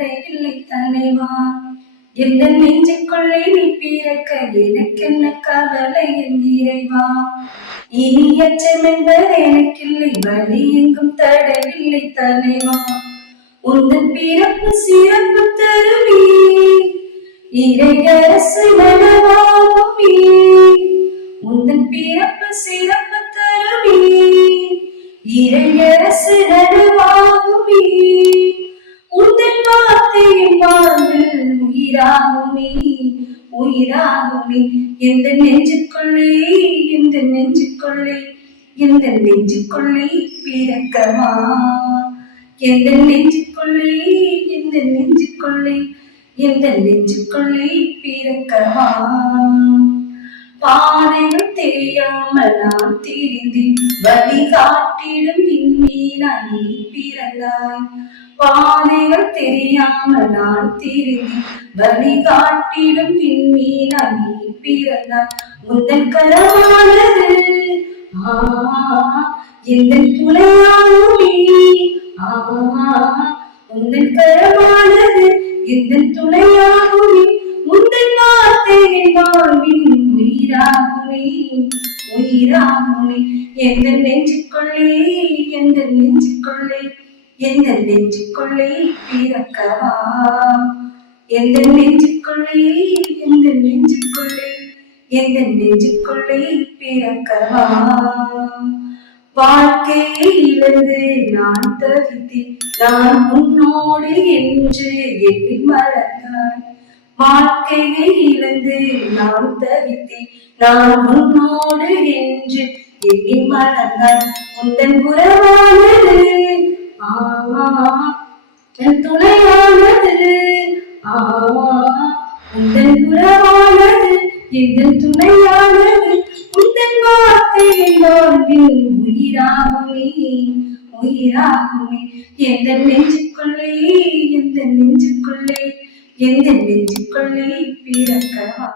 தடையில்லை தலைவா. எந்த நெஞ்சுக்குள்ளே நீ பிறக்க எனக்கென்ன கவலை என் இறைவா. இனி அச்சம் என்பது எனக்கில்லை, வலி எங்கும் தடையில்லை தலைவா. உந்தன் பிறப்பு சிறப்பு தருவி இறையரசு நனவாகுமே. உந்தன் பிறப்பு சிறப்பு தருவி இறையரசு நனவாகுமே. உந்தன் வார்த்தையின் வாழ்வில் உயிராகுமே உயிராகுமே. எந்த நெஞ்சுக்குள்ளே எந்த நெஞ்சுக்குள்ளே எந்த நெஞ்சுக்குள்ளே பிறக்கவா. எந்த நெஞ்சுக்குள்ளே எந்த நெஞ்சுக்குள்ளே எந்த நெஞ்சுக்குள்ளே பிறக்கவா. பாதைகள் தெரியாமல் நான் திரிந்தேன், வழிகாட்டிடும் விண்மீனாய் நீ பிறந்தாய். பாதைகள் தெரியாமல் நான் திரிந்தேன், வழிகாட்டிடும் விண்மீனாய் நீ பிறந்தாய். உந்தன் கரமானது எந்தன் துணையாகுமே. உந்தன் கரமானது எந்தன் துணையாகுமே. உந்தன் வார்த்தையின் வாழ்வின் உயிராகுமே உயிராகுமே. எந்த நெஞ்சுக்குள்ளே எந்த நெஞ்சுக்குள்ளே எந்த நெஞ்சுக்குள்ளே பிறக்கவா. எந்த நெஞ்சுக்குள்ளே எந்த நெஞ்சுக்குள்ளே எந்த நெஞ்சுக்குள்ளே பிறக்கவா. வாழ்க்கையை இழந்து நான் தவித்தேன், நான் உன்னோடு என்று எண்ணி மறந்தாய். வாழ்க்கையை இழந்து நான் தவித்தேன், நான் உன்னோடு என்று எண்ணி மறந்தாய். உந்தன் உறவானது என் துணையானது. உந்தன் உறவானது என் துணையானது. உந்தன் வார்த்தையின் வாழ்வின் உயிராகுமே உயிராகுமே. எந்த நெஞ்சுக்குள்ளே எந்த நெஞ்சுக்குள்ளே எந்த நெஞ்சுக்குள்ளே பிறக்கவா.